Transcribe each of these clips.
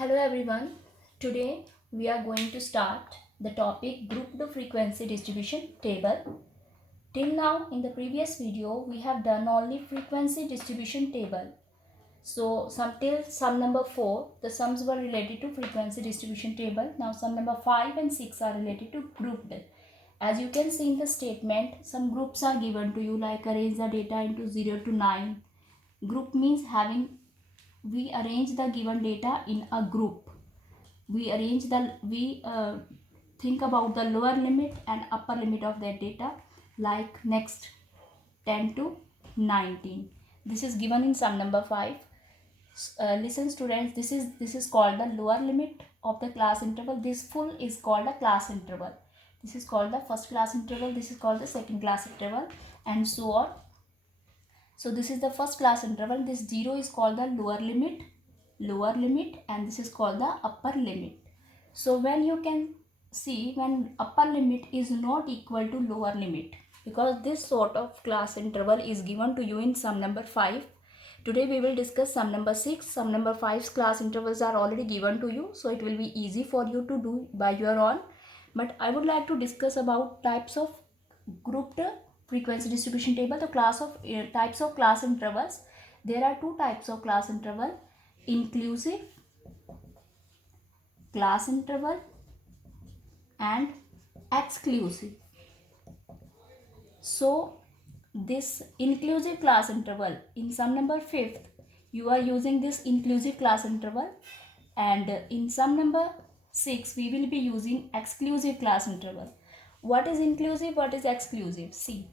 Hello everyone. Today we are going to start the topic grouped frequency distribution table. Till now in the previous video we have done only frequency distribution table. So till sum number 4 the sums were related to frequency distribution table. Now sum number 5 and 6 are related to grouped. As you can see in the statement, some groups are given to you like arrange the data into 0 to 9. Group means we arrange the given data in a group. We think about the lower limit and upper limit of that data, like next 10 to 19. This is given in sum number 5. Listen students, this is called the lower limit of the class interval. This full is called a class interval. This is called the first class interval, this is called the second class interval, and so on. So this is the first class interval. This 0 is called the lower limit, and this is called the upper limit. So when you can see when upper limit is not equal to lower limit, because this sort of class interval is given to you in sum number 5. Today we will discuss sum number 6. Sum number 5's class intervals are already given to you, so it will be easy for you to do by your own. But I would like to discuss about types of grouped frequency distribution table. The types of class intervals. There are two types of class interval: inclusive class interval and exclusive. So this inclusive class interval, in sum number 5th you are using this inclusive class interval, and in sum number 6 we will be using exclusive class interval. What is inclusive, what is exclusive? See,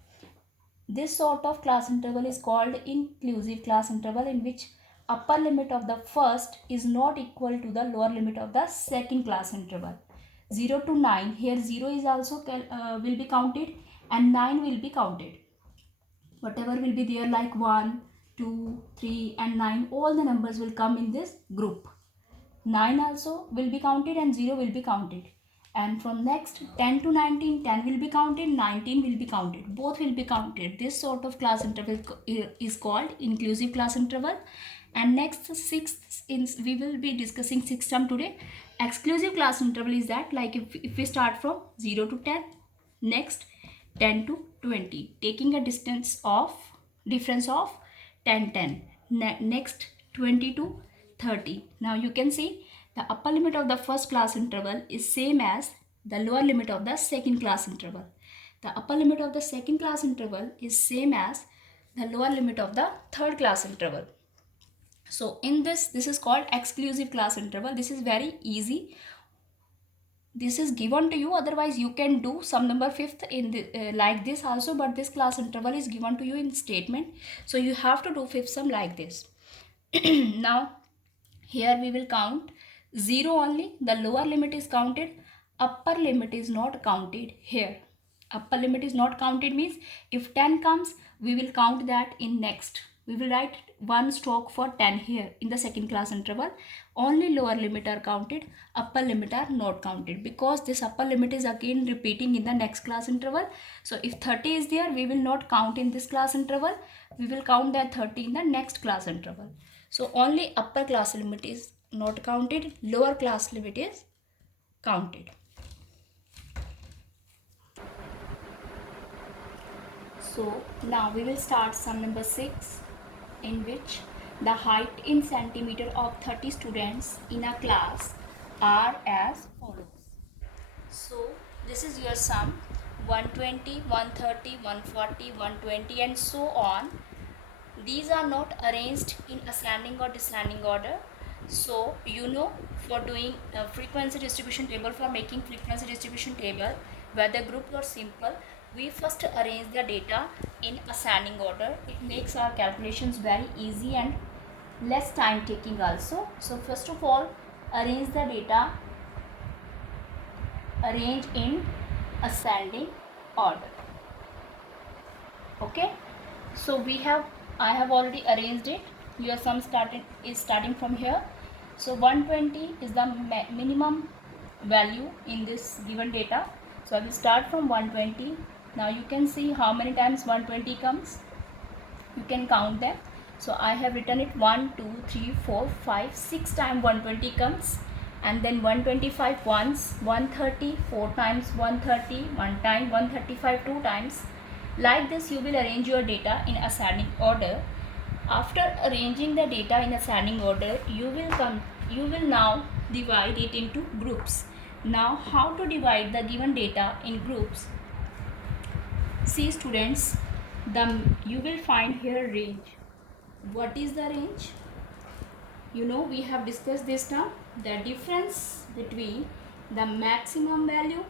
this sort of class interval is called inclusive class interval, in which upper limit of the first is not equal to the lower limit of the second class interval. 0 to 9, here 0 is also will be counted and 9 will be counted. Whatever will be there like 1, 2, 3 and 9, all the numbers will come in this group. 9 also will be counted and 0 will be counted. And from next 10 to 19, 10 will be counted, 19 will be counted. Both will be counted. This sort of class interval is called inclusive class interval. And next we will be discussing sixth term today. Exclusive class interval is that, like if we start from 0 to 10, next 10 to 20, taking a difference of 10, 10. Next 20 to 30. Now you can see the upper limit of the first class interval is same as the lower limit of the second class interval. The upper limit of the second class interval is same as the lower limit of the third class interval. So in this is called exclusive class interval. This is very easy. This is given to you, otherwise you can do sum number 5th in the, like this also, but this class interval is given to you in statement, so you have to do 5th sum like this. Now here we will count 0 only, the lower limit is counted, upper limit is not counted. Here upper limit is not counted means if 10 comes we will count that in next. We will write one stroke for 10 here in the second class interval. Only lower limit are counted, upper limit are not counted, because this upper limit is again repeating in the next class interval. So if 30 is there, we will not count in this class interval, we will count that 30 in the next class interval. So only upper class limit is not counted, lower class limit is counted. So now we will start sum number 6, in which the height in centimeter of 30 students in a class are as follows. So this is your sum: 120, 130, 140, 120 and so on. These are not arranged in ascending or descending order. So you know, for doing a frequency distribution table, for making frequency distribution table, whether grouped or simple, we first arrange the data in ascending order. It makes our calculations very easy and less time taking also. So first of all, arrange the data, arrange in ascending order. Okay, so I have already arranged it. Your sum is starting from here. So 120 is the minimum value in this given data. So I will start from 120. Now you can see how many times 120 comes. You can count them. So I have written it 1, 2, 3, 4, 5, 6 times 120 comes, and then 125 once, 130 4 times 130, 1 time 135 2 times. Like this you will arrange your data in ascending order. After arranging the data in ascending order, you will now divide it into groups. Now how to divide the given data in groups? See students, you will find here range. What is the range? You know, we have discussed this now, the difference between the maximum value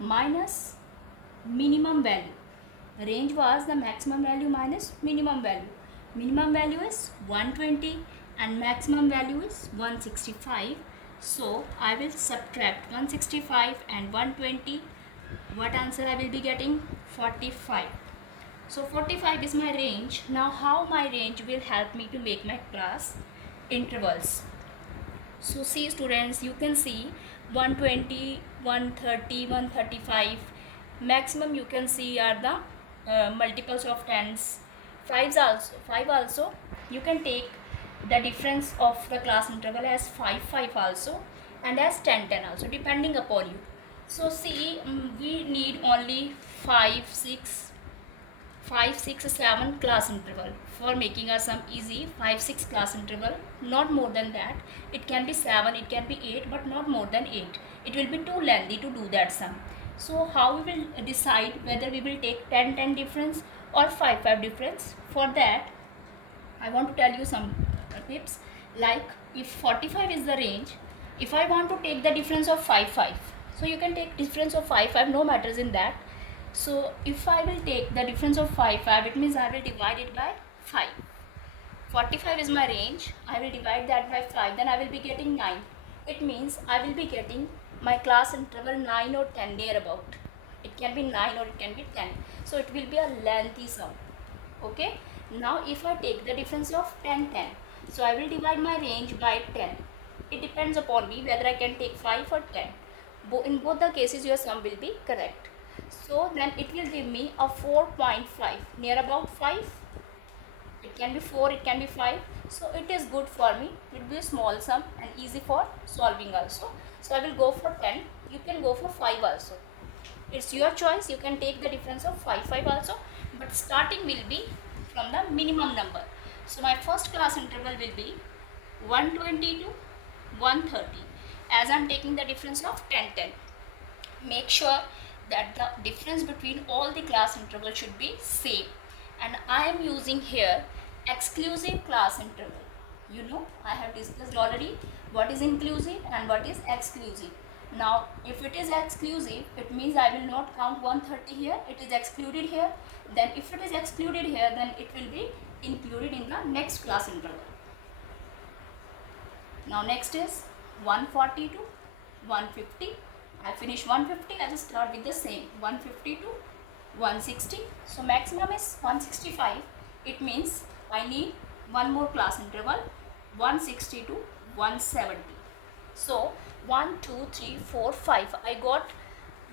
minus minimum value. Range was the maximum value minus minimum value. Minimum value is 120 and maximum value is 165. So I will subtract 165 and 120. What answer I will be getting? 45. So 45 is my range. Now how my range will help me to make my class intervals? So see students, you can see 120, 130, 135. Maximum you can see are the multiples of tens. 5 also. You can take the difference of the class interval as 5, 5 also, and as 10, 10 also, depending upon you. So see, we need only 5, 6, 7 class interval for making our sum easy. 5, 6 class interval, not more than that. It can be 7, it can be 8, but not more than 8. It will be too lengthy to do that sum. So how we will decide whether we will take 10, 10 difference or 5, 5 difference? For that, I want to tell you some tips. Like if 45 is the range, if I want to take the difference of 5, 5, so you can take difference of 5, 5, no matters in that. So if I will take the difference of 5, 5, it means I will divide it by 5. 45 is my range. I will divide that by 5. Then I will be getting 9. It means I will be getting my class interval 9 or 10 thereabout. It can be 9 or it can be 10. So it will be a lengthy sum. Okay. Now if I take the difference of 10, 10. So I will divide my range by 10. It depends upon me whether I can take 5 or 10. In both the cases your sum will be correct. So then it will give me a 4.5, near about 5. It can be 4, it can be 5. So it is good for me. It will be a small sum and easy for solving also. So I will go for 10. You can go for 5 also. It's your choice. You can take the difference of 5, 5 also. But starting will be from the minimum number. So my first class interval will be 120 to 130. As I am taking the difference of 10, 10. Make sure that the difference between all the class interval should be same, and I am using here exclusive class interval. You know, I have discussed already what is inclusive and what is exclusive. Now if it is exclusive, it means I will not count 130 here, it is excluded here. Then if it is excluded here, then it will be included in the next class interval. Now next is 140 to 150. I finish 150, I will start with the same 150 to 160. So maximum is 165. It means I need one more class interval, 160 to 170. So 1, 2, 3, 4, 5. I got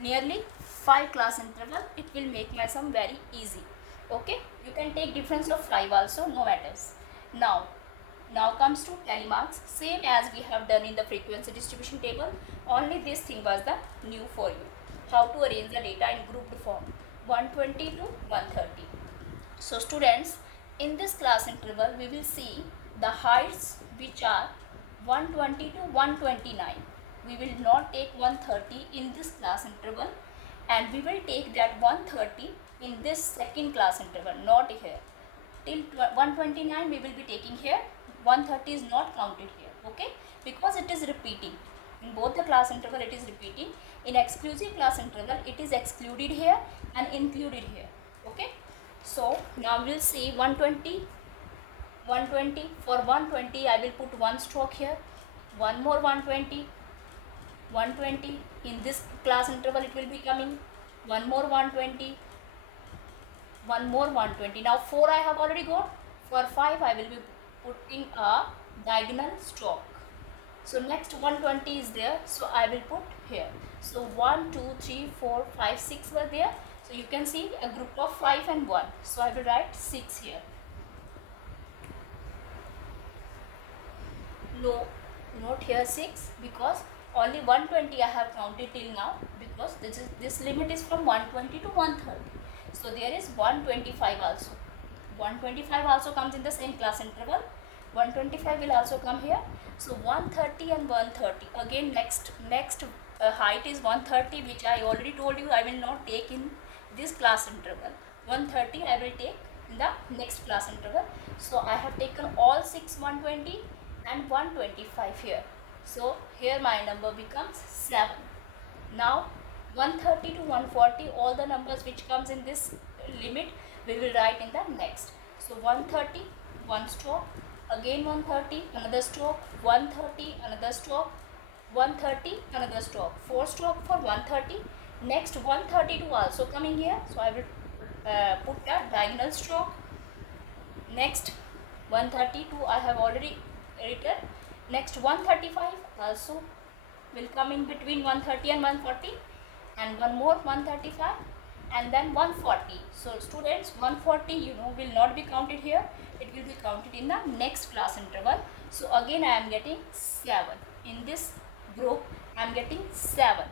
nearly 5 class interval. It will make my sum very easy. Okay, you can take difference of 5 also, no matters. Now comes to tally marks, same as we have done in the frequency distribution table, only this thing was the new for you. How to arrange the data in grouped form, 120 to 130. So students, in this class interval we will see the heights which are 120 to 129. We will not take 130 in this class interval, and we will take that 130 in this second class interval, not here. Till 129 we will be taking here. 130 is not counted here, okay, because it is repeating. In both the class interval it is repeating. In exclusive class interval it is excluded here and included here, okay. So now we will see 120. For 120 I will put one stroke here, one more 120. In this class interval it will be coming one more 120, one more 120. Now 4 I have already got. For 5 I will be putting a diagonal stroke. So next 120 is there, so I will put here. So 1, 2, 3, 4, 5, 6 were there. So you can see a group of 5 and 1. So I will write 6 here. No, not here 6, because only 120 I have counted till now, because this limit is from 120 to 130. So there is 125 also. 125 also comes in the same class interval. 125 will also come here. So 130 and 130. Again next height is 130, which I already told you I will not take in this class interval. 130 I will take in the next class interval. So I have taken all 6 120 and 125 here. So here my number becomes 7. Now 130 to 140, all the numbers which comes in this limit we will write in the next. So 130, one stroke, again 130, another stroke, 130, another stroke, 130, another stroke, 4 stroke for 130. Next 132 also coming here, so I will put a diagonal stroke. Next 132 I have already written. Next 135 also will come in between 130 and 140, and one more 135, and then 140. So students, 140 will not be counted here, it will be counted in the next class interval. So again I am getting 7 in this group. I am getting 7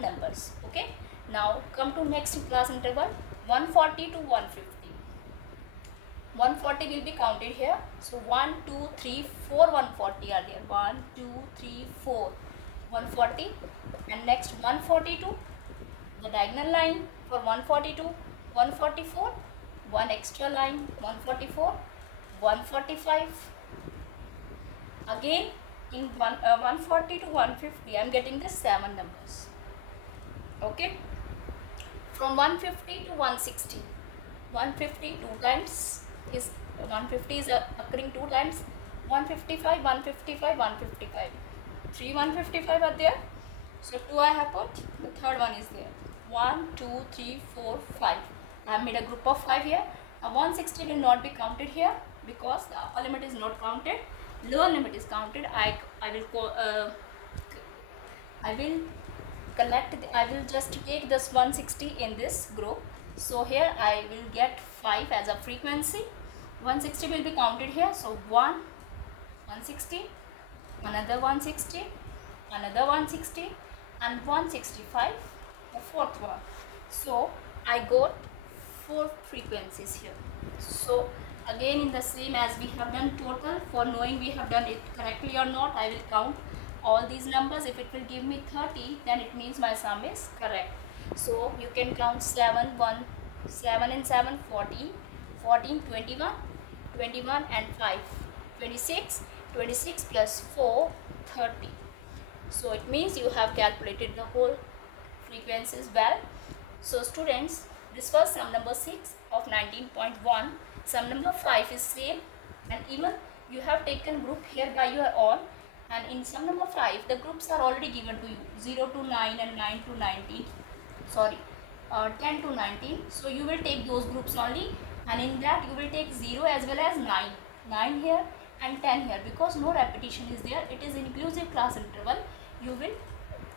numbers. Okay, now come to next class interval, 140 to 150. 140 will be counted here. So 1 2 3 4 140 are there. 1 2 3 4 140, and next 142, the diagonal line for 142, 144, one extra line, 144, 145. Again in 140 to 150 I am getting the 7 numbers. Okay, from 150 to 160, 150 two times is 150 is occurring 2 times. 155, 155, 155, 3 155 are there. So 2 I have put, the third one is there. 1 2 3 4 5. I have made a group of 5 here. Now 160 will not be counted here, because the upper limit is not counted, lower limit is counted. I will just take this 160 in this group. So here I will get 5 as a frequency. 160 will be counted here. So 160, another 160, another 160, and 165, the fourth one. So I got 4 frequencies here. So again in the same as we have done total, for knowing we have done it correctly or not, I will count all these numbers. If it will give me 30, then it means my sum is correct. So you can count 7 and 7 14, 14 21, 21 and 5 26, 26 plus 4 30. So it means you have calculated the whole frequencies well. So students, this was sum number 6 of 19.1. Sum number 5 is same, and even you have taken group here by your own. And in sum number 5, the groups are already given to you, 0 to 9 and 9 to 19. Sorry, 10 to 19. So you will take those groups only, and in that you will take 0 as well as 9 here and 10 here, because no repetition is there. It is inclusive class interval. You will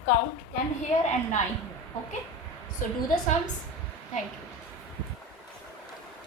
count 10 here and 9 here. Okay, so do the sums. Thank you.